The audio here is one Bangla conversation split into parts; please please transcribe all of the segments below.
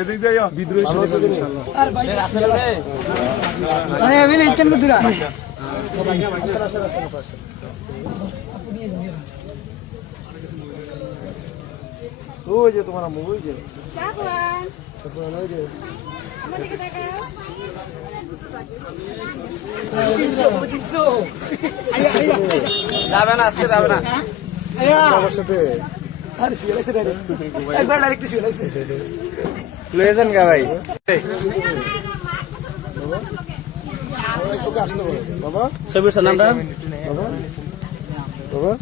এদিক দিয়ে বিদ্রোহী ওই যে তোমার আম্মু ওই যে যাবে না আজকে যাবে না আমার সাথে একবার ডাইরেক্ট শুয়েছে লয়েছেন গা ভাই আসতে পারে বাবা সবির নামটা বাবা বাবা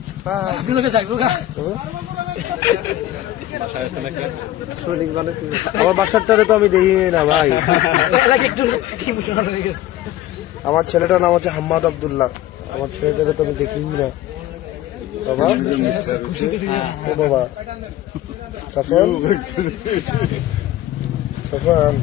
আমার বাসারটারে তো আমি দেখি না ভাই। আমার ছেলেটার নাম হচ্ছে হাম্মাদ আব্দুল্লাহ, আমার ছেলেটারে তো আমি দেখি না বাবা। ও বাবা সাফান সাফান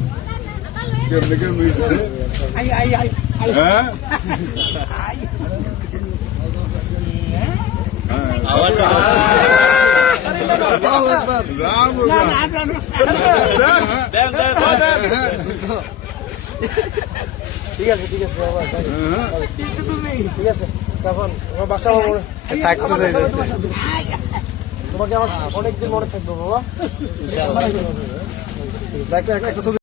ঠিক আছে ঠিক আছে বাবা ঠিক আছে সাফান আমার বাসা তোমাকে আমার অনেকদিন মনে থাকবে বাবা।